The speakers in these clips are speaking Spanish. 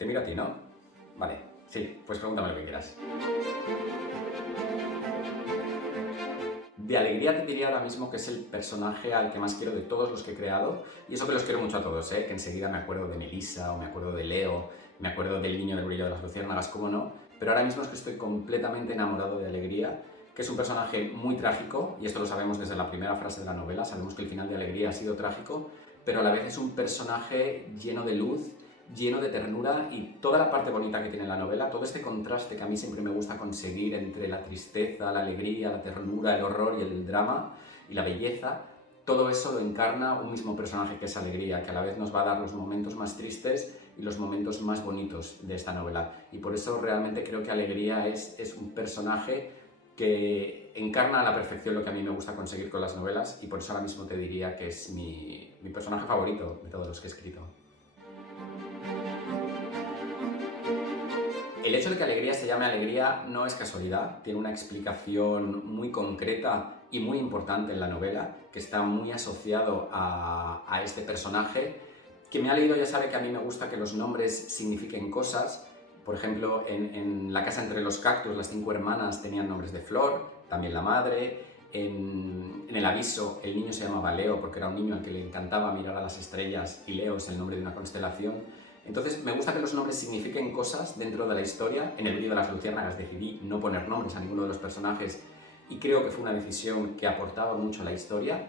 Te miro a ti, ¿no? Vale, sí, pues pregúntame lo que quieras. De Alegría te diría ahora mismo que es el personaje al que más quiero de todos los que he creado, y eso que los quiero mucho a todos, que enseguida me acuerdo de Melissa, o me acuerdo de Leo, me acuerdo del niño del brillo de las luciérnagas, cómo no, pero ahora mismo es que estoy completamente enamorado de Alegría, que es un personaje muy trágico, y esto lo sabemos desde la primera frase de la novela, sabemos que el final de Alegría ha sido trágico, pero a la vez es un personaje lleno de luz, lleno de ternura, y toda la parte bonita que tiene la novela, todo este contraste que a mí siempre me gusta conseguir entre la tristeza, la alegría, la ternura, el horror y el drama y la belleza, todo eso lo encarna un mismo personaje que es Alegría, que a la vez nos va a dar los momentos más tristes y los momentos más bonitos de esta novela. Y por eso realmente creo que Alegría es un personaje que encarna a la perfección lo que a mí me gusta conseguir con las novelas, y por eso ahora mismo te diría que es mi personaje favorito de todos los que he escrito. El hecho de que Alegría se llame Alegría no es casualidad, tiene una explicación muy concreta y muy importante en la novela, que está muy asociado a este personaje. Quien me ha leído ya sabe que a mí me gusta que los nombres signifiquen cosas. Por ejemplo, en La casa entre los cactus, las 5 hermanas tenían nombres de flor, también la madre. En El aviso, el niño se llamaba Leo porque era un niño al que le encantaba mirar a las estrellas, y Leo es el nombre de una constelación. Entonces, me gusta que los nombres signifiquen cosas dentro de la historia. En El brillo de las luciérnagas decidí no poner nombres a ninguno de los personajes, y creo que fue una decisión que aportaba mucho a la historia.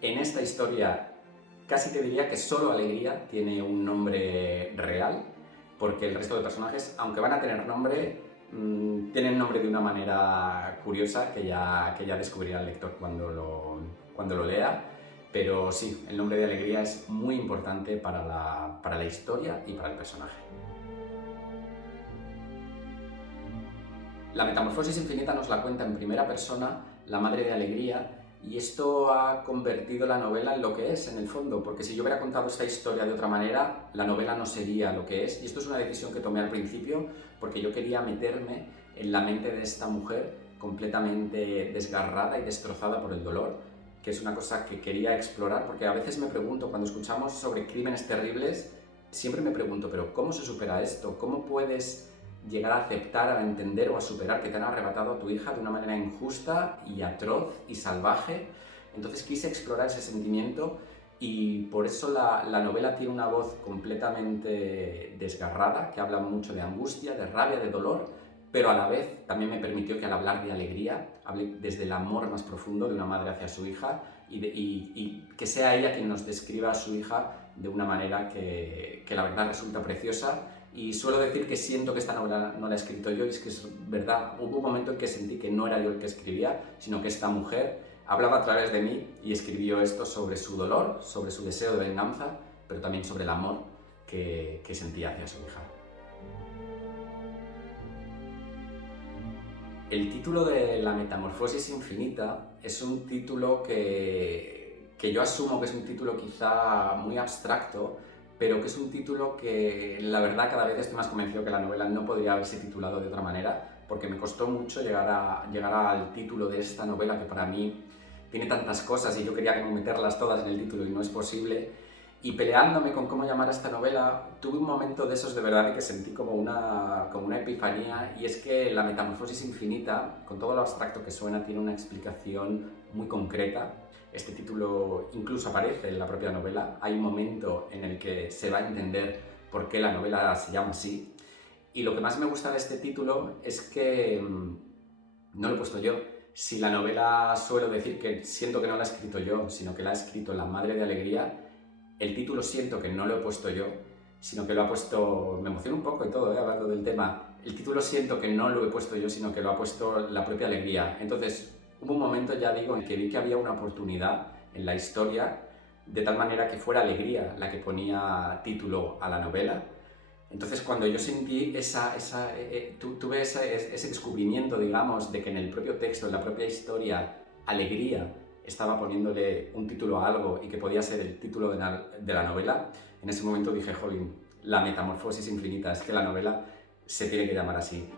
En esta historia casi te diría que solo Alegría tiene un nombre real, porque el resto de personajes, aunque van a tener nombre, tienen nombre de una manera curiosa que ya descubrirá el lector cuando lo lea. Pero sí, el nombre de Alegría es muy importante para la historia y para el personaje. La metamorfosis infinita nos la cuenta en primera persona la madre de Alegría, y esto ha convertido la novela en lo que es, en el fondo, porque si yo hubiera contado esta historia de otra manera, la novela no sería lo que es. Y esto es una decisión que tomé al principio, porque yo quería meterme en la mente de esta mujer completamente desgarrada y destrozada por el dolor, que es una cosa que quería explorar, porque a veces me pregunto, cuando escuchamos sobre crímenes terribles, siempre me pregunto, pero ¿cómo se supera esto? ¿Cómo puedes llegar a aceptar, a entender o a superar que te han arrebatado a tu hija de una manera injusta y atroz y salvaje? Entonces quise explorar ese sentimiento, y por eso la novela tiene una voz completamente desgarrada, que habla mucho de angustia, de rabia, de dolor, pero a la vez también me permitió que al hablar de alegría, hable desde el amor más profundo de una madre hacia su hija, y que sea ella quien nos describa a su hija de una manera que la verdad resulta preciosa. Y suelo decir que siento que esta novela no la he escrito yo, y es que es verdad, hubo un momento en que sentí que no era yo el que escribía, sino que esta mujer hablaba a través de mí y escribió esto sobre su dolor, sobre su deseo de venganza, pero también sobre el amor que sentía hacia su hija. El título de La metamorfosis infinita es un título que yo asumo que es un título quizá muy abstracto, pero que es un título que la verdad cada vez estoy más convencido que la novela no podría haberse titulado de otra manera, porque me costó mucho llegar al título de esta novela, que para mí tiene tantas cosas y yo quería como meterlas todas en el título y no es posible. Y peleándome con cómo llamar a esta novela, tuve un momento de esos de verdad de que sentí como una epifanía, y es que La metamorfosis infinita, con todo lo abstracto que suena, tiene una explicación muy concreta. Este título incluso aparece en la propia novela. Hay un momento en el que se va a entender por qué la novela se llama así. Y lo que más me gusta de este título es que no lo he puesto yo. Si la novela suelo decir que siento que no la he escrito yo, sino que la ha escrito la madre de Alegría, el título siento que no lo he puesto yo, sino que lo ha puesto... Me emociono un poco y todo, hablando del tema. El título siento que no lo he puesto yo, sino que lo ha puesto la propia Alegría. Entonces, hubo un momento, ya digo, en que vi que había una oportunidad en la historia, de tal manera que fuera Alegría la que ponía título a la novela. Entonces, cuando yo sentí tuve ese descubrimiento, digamos, de que en el propio texto, en la propia historia, Alegría estaba poniéndole un título a algo y que podía ser el título de la novela, en ese momento dije, jolín, La metamorfosis infinita, es que la novela se tiene que llamar así.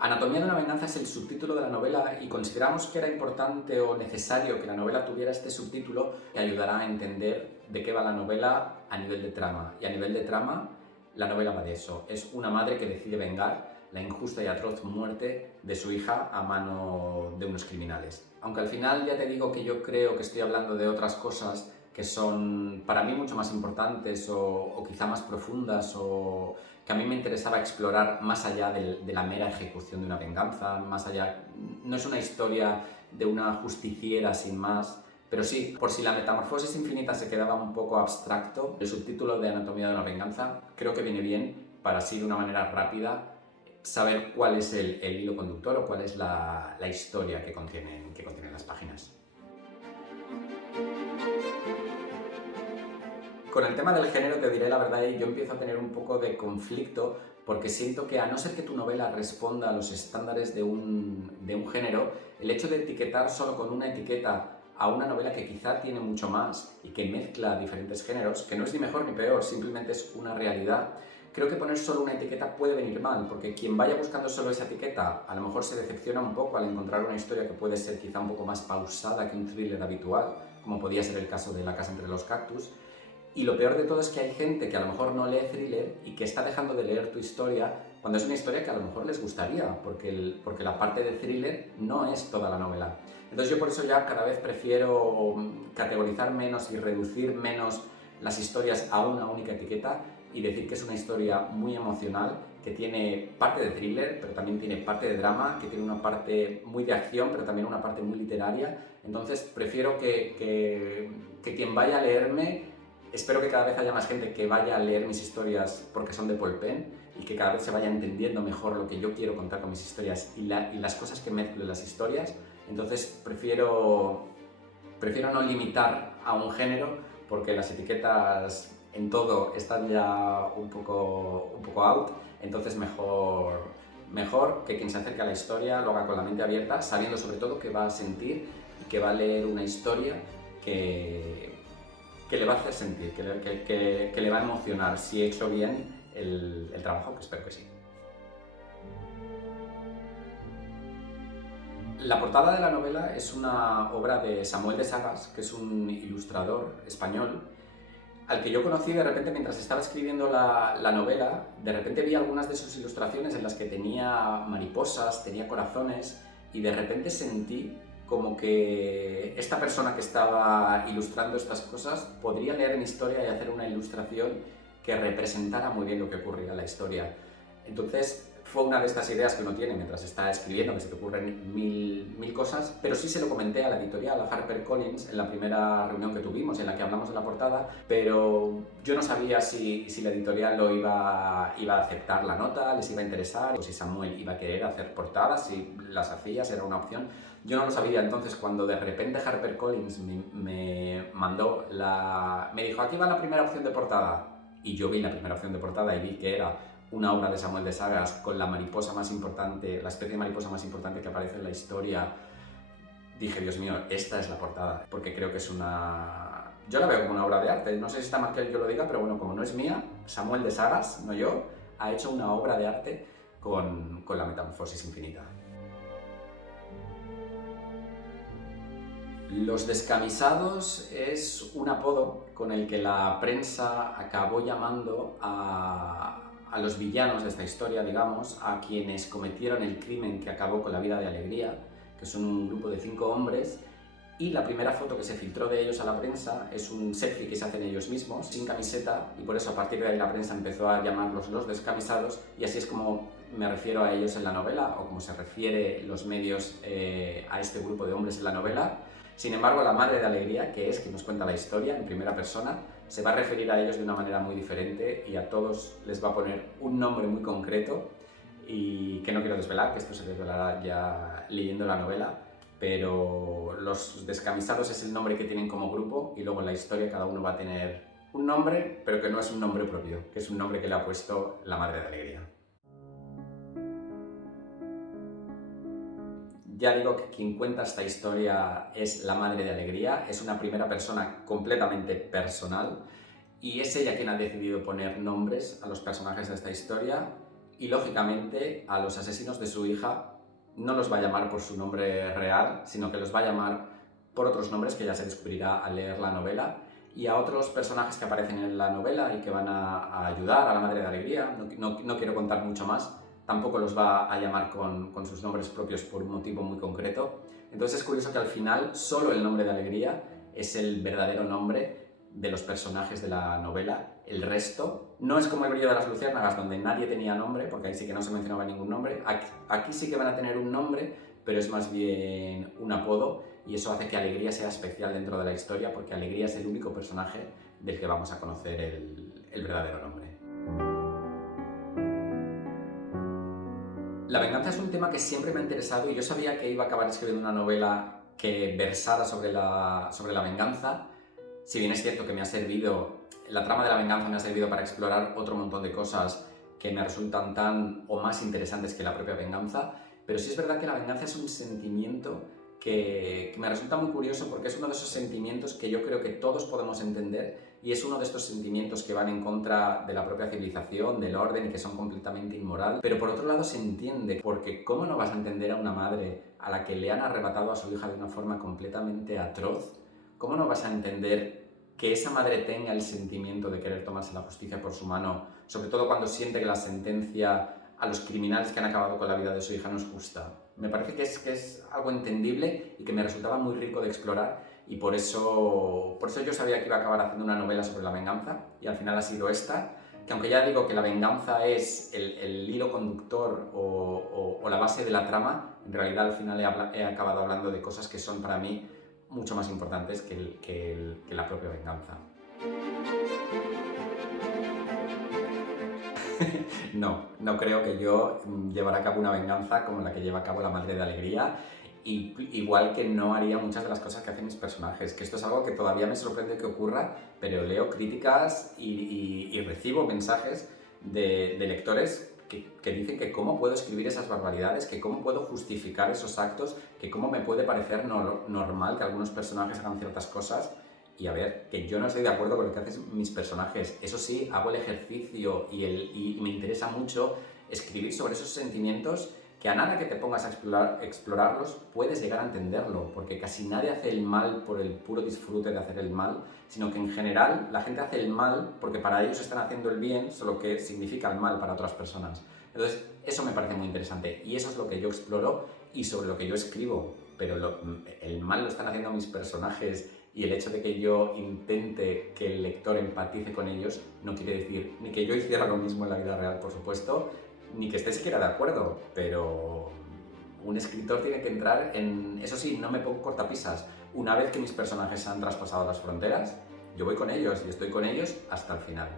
A Anatomía de una venganza es el subtítulo de la novela y consideramos que era importante o necesario que la novela tuviera este subtítulo que ayudará a entender de qué va la novela a nivel de trama. Y a nivel de trama, la novela va de eso. Es una madre que decide vengar la injusta y atroz muerte de su hija a mano de unos criminales. Aunque al final ya te digo que yo creo que estoy hablando de otras cosas que son para mí mucho más importantes o quizá más profundas o que a mí me interesaba explorar más allá de la mera ejecución de una venganza, más allá, no es una historia de una justiciera sin más, pero sí, por si la metamorfosis infinita se quedaba un poco abstracto, el subtítulo de Anatomía de una venganza creo que viene bien para así de una manera rápida saber cuál es el hilo conductor o cuál es la historia que contienen las páginas. Con el tema del género te diré la verdad, yo empiezo a tener un poco de conflicto porque siento que a no ser que tu novela responda a los estándares de un género, el hecho de etiquetar solo con una etiqueta a una novela que quizá tiene mucho más y que mezcla diferentes géneros, que no es ni mejor ni peor, simplemente es una realidad, creo que poner solo una etiqueta puede venir mal, porque quien vaya buscando solo esa etiqueta a lo mejor se decepciona un poco al encontrar una historia que puede ser quizá un poco más pausada que un thriller habitual, como podía ser el caso de La casa entre los cactus. Y lo peor de todo es que hay gente que a lo mejor no lee thriller y que está dejando de leer tu historia cuando es una historia que a lo mejor les gustaría, porque la parte de thriller no es toda la novela. Entonces yo por eso ya cada vez prefiero categorizar menos y reducir menos las historias a una única etiqueta y decir que es una historia muy emocional, que tiene parte de thriller, pero también tiene parte de drama, que tiene una parte muy de acción, pero también una parte muy literaria. Entonces prefiero que quien vaya a leerme, espero que cada vez haya más gente que vaya a leer mis historias porque son de Paul Penn y que cada vez se vaya entendiendo mejor lo que yo quiero contar con mis historias y las cosas que mezclo en las historias. Entonces prefiero no limitar a un género porque las etiquetas en todo están ya un poco out, entonces mejor que quien se acerque a la historia lo haga con la mente abierta, sabiendo sobre todo que va a sentir y que va a leer una historia que le va a hacer sentir, que le va a emocionar si he hecho bien el trabajo, que espero que sí. La portada de la novela es una obra de Samuel de Sagas, que es un ilustrador español, al que yo conocí de repente mientras estaba escribiendo la novela. De repente vi algunas de sus ilustraciones en las que tenía mariposas, tenía corazones, y de repente sentí como que esta persona que estaba ilustrando estas cosas podría leer mi historia y hacer una ilustración que representara muy bien lo que ocurría en la historia. Entonces fue una de estas ideas que uno tiene mientras está escribiendo, que se te ocurren mil cosas, pero sí se lo comenté a la editorial, a HarperCollins, en la primera reunión que tuvimos en la que hablamos de la portada, pero yo no sabía si la editorial lo iba a aceptar la nota, les iba a interesar, o si Samuel iba a querer hacer portadas, si las hacía, si era una opción. Yo no lo sabía. Entonces cuando de repente HarperCollins me mandó me dijo, aquí va la primera opción de portada, y yo vi la primera opción de portada y vi que era una obra de Samuel de Sagas con la mariposa más importante, la especie de mariposa más importante que aparece en la historia, dije, Dios mío, esta es la portada, porque creo que es yo la veo como una obra de arte. No sé si está mal que yo lo diga, pero bueno, como no es mía, Samuel de Sagas, no yo, ha hecho una obra de arte con la metamorfosis infinita. Los descamisados es un apodo con el que la prensa acabó llamando a los villanos de esta historia, digamos, a quienes cometieron el crimen que acabó con la vida de Alegría, que son un grupo de 5 hombres, y la primera foto que se filtró de ellos a la prensa es un selfie que se hacen ellos mismos, sin camiseta, y por eso a partir de ahí la prensa empezó a llamarlos los descamisados, y así es como me refiero a ellos en la novela, o como se refiere los medios a este grupo de hombres en la novela. Sin embargo, la madre de Alegría, que es quien nos cuenta la historia en primera persona, se va a referir a ellos de una manera muy diferente y a todos les va a poner un nombre muy concreto y que no quiero desvelar, que esto se desvelará ya leyendo la novela, pero los descamisados es el nombre que tienen como grupo y luego en la historia cada uno va a tener un nombre, pero que no es un nombre propio, que es un nombre que le ha puesto la madre de Alegría. Ya digo que quien cuenta esta historia es la madre de Alegría, es una primera persona completamente personal y es ella quien ha decidido poner nombres a los personajes de esta historia. y lógicamente a los asesinos de su hija no los va a llamar por su nombre real, sino que los va a llamar por otros nombres que ya se descubrirá al leer la novela, y a otros personajes que aparecen en la novela y que van a ayudar a la Madre de Alegría. No quiero contar mucho más, tampoco los va a llamar con sus nombres propios por un motivo muy concreto. Entonces es curioso que al final solo el nombre de Alegría es el verdadero nombre de los personajes de la novela. El resto no es como El brillo de las luciérnagas, donde nadie tenía nombre, porque ahí sí que no se mencionaba ningún nombre. Aquí sí que van a tener un nombre, pero es más bien un apodo, y eso hace que Alegría sea especial dentro de la historia, porque Alegría es el único personaje del que vamos a conocer el verdadero nombre. La venganza es un tema que siempre me ha interesado, y yo sabía que iba a acabar escribiendo una novela que versara sobre la venganza. Si bien es cierto que la trama de la venganza me ha servido para explorar otro montón de cosas que me resultan tan o más interesantes que la propia venganza, pero sí es verdad que la venganza es un sentimiento que me resulta muy curioso, porque es uno de esos sentimientos que yo creo que todos podemos entender, y es uno de estos sentimientos que van en contra de la propia civilización, del orden, y que son completamente inmoral. Pero por otro lado se entiende, porque ¿cómo no vas a entender a una madre a la que le han arrebatado a su hija de una forma completamente atroz? ¿Cómo no vas a entender que esa madre tenga el sentimiento de querer tomarse la justicia por su mano, sobre todo cuando siente que la sentencia a los criminales que han acabado con la vida de su hija no es justa? Me parece que es algo entendible y que me resultaba muy rico de explorar, y por eso yo sabía que iba a acabar haciendo una novela sobre la venganza, y al final ha sido esta, que aunque ya digo que la venganza es el hilo conductor o la base de la trama, en realidad al final he acabado hablando de cosas que son para mí mucho más importantes que la propia venganza. No creo que yo llevara a cabo una venganza como la que lleva a cabo la Madre de Alegría, igual que no haría muchas de las cosas que hacen mis personajes, que esto es algo que todavía me sorprende que ocurra, pero leo críticas y recibo mensajes de lectores que dicen que cómo puedo escribir esas barbaridades, que cómo puedo justificar esos actos, que cómo me puede parecer normal que algunos personajes hagan ciertas cosas. Y a ver, que yo no estoy de acuerdo con lo que hacen mis personajes. Eso sí, hago el ejercicio y me interesa mucho escribir sobre esos sentimientos, que a nada que te pongas a explorarlos puedes llegar a entenderlo, porque casi nadie hace el mal por el puro disfrute de hacer el mal, sino que en general la gente hace el mal porque para ellos están haciendo el bien, solo que significa el mal para otras personas. Entonces, eso me parece muy interesante, y eso es lo que yo exploro y sobre lo que yo escribo. Pero el mal lo están haciendo mis personajes, y el hecho de que yo intente que el lector empatice con ellos no quiere decir ni que yo hiciera lo mismo en la vida real, por supuesto, ni que esté siquiera de acuerdo, pero un escritor tiene que entrar en... Eso sí, no me pongo cortapisas. Una vez que mis personajes han traspasado las fronteras, yo voy con ellos y estoy con ellos hasta el final.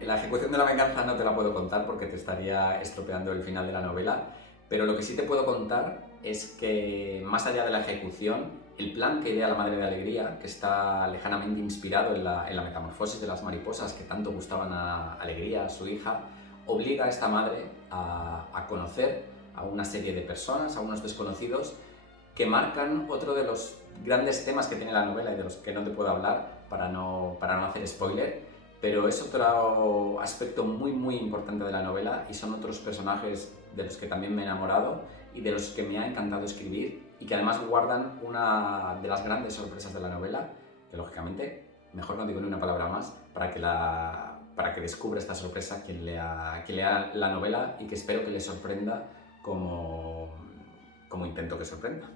La ejecución de la venganza no te la puedo contar porque te estaría estropeando el final de la novela, pero lo que sí te puedo contar es que, más allá de la ejecución, el plan que idea la Madre de Alegría, que está lejanamente inspirado en la metamorfosis de las mariposas que tanto gustaban a Alegría, a su hija, obliga a esta madre a conocer a una serie de personas, a unos desconocidos, que marcan otro de los grandes temas que tiene la novela y de los que no te puedo hablar para no hacer spoiler, pero es otro aspecto muy importante de la novela, y son otros personajes de los que también me he enamorado y de los que me ha encantado escribir, y que además guardan una de las grandes sorpresas de la novela, que lógicamente, mejor no digo ni una palabra más, para que descubra esta sorpresa quien lea la novela, y que espero que le sorprenda como intento que sorprenda.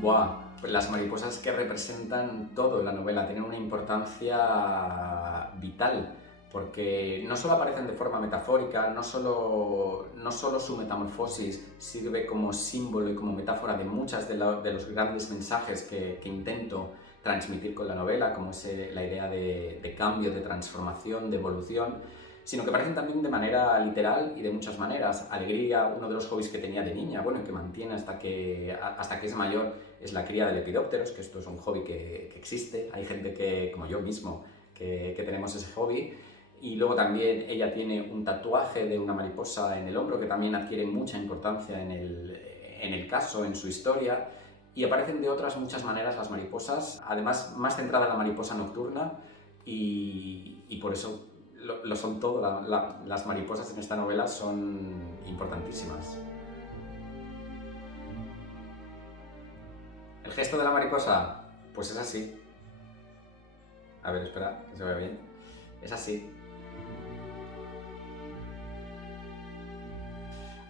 Buah, pues las mariposas que representan todo en la novela tienen una importancia vital, porque no solo aparecen de forma metafórica, no solo su metamorfosis sirve como símbolo y como metáfora de muchas de los grandes mensajes que intento transmitir con la novela, como es la idea de cambio, de transformación, de evolución, sino que aparecen también de manera literal y de muchas maneras. Alegría, uno de los hobbies que tenía de niña, bueno, y que mantiene hasta que es mayor, es la cría de lepidópteros, que esto es un hobby que existe. Hay gente como yo mismo que tenemos ese hobby. Y luego también ella tiene un tatuaje de una mariposa en el hombro, que también adquiere mucha importancia en el caso, en su historia. y aparecen de otras muchas maneras las mariposas, además más centrada en la mariposa nocturna y por eso lo son todo. Las mariposas en esta novela son importantísimas. El gesto de la mariposa, pues es así. A ver, espera, que se vea bien. Es así.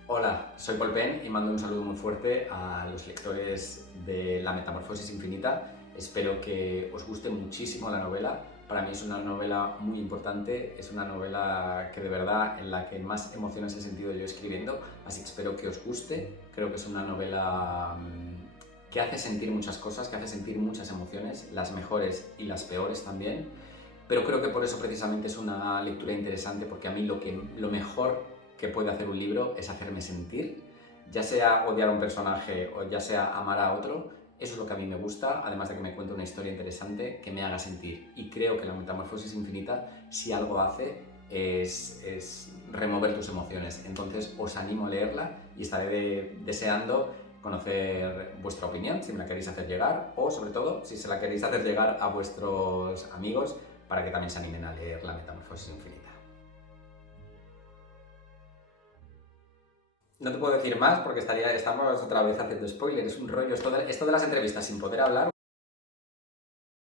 Hola, soy Paul Penn y mando un saludo muy fuerte a los lectores de La Metamorfosis Infinita. Espero que os guste muchísimo la novela. Para mí es una novela muy importante, es una novela que de verdad en la que más emociones he sentido yo escribiendo, así que espero que os guste. Creo que es una novela que hace sentir muchas cosas, que hace sentir muchas emociones, las mejores y las peores también, pero creo que por eso precisamente es una lectura interesante, porque a mí lo mejor que puede hacer un libro es hacerme sentir, ya sea odiar a un personaje o ya sea amar a otro. Eso es lo que a mí me gusta, además de que me cuente una historia interesante que me haga sentir. Y creo que La Metamorfosis Infinita, si algo hace, es remover tus emociones. Entonces os animo a leerla y estaré deseando conocer vuestra opinión, si me la queréis hacer llegar, o sobre todo, si se la queréis hacer llegar a vuestros amigos para que también se animen a leer La Metamorfosis Infinita. No te puedo decir más porque estamos otra vez haciendo spoiler, es un rollo esto de las entrevistas sin poder hablar.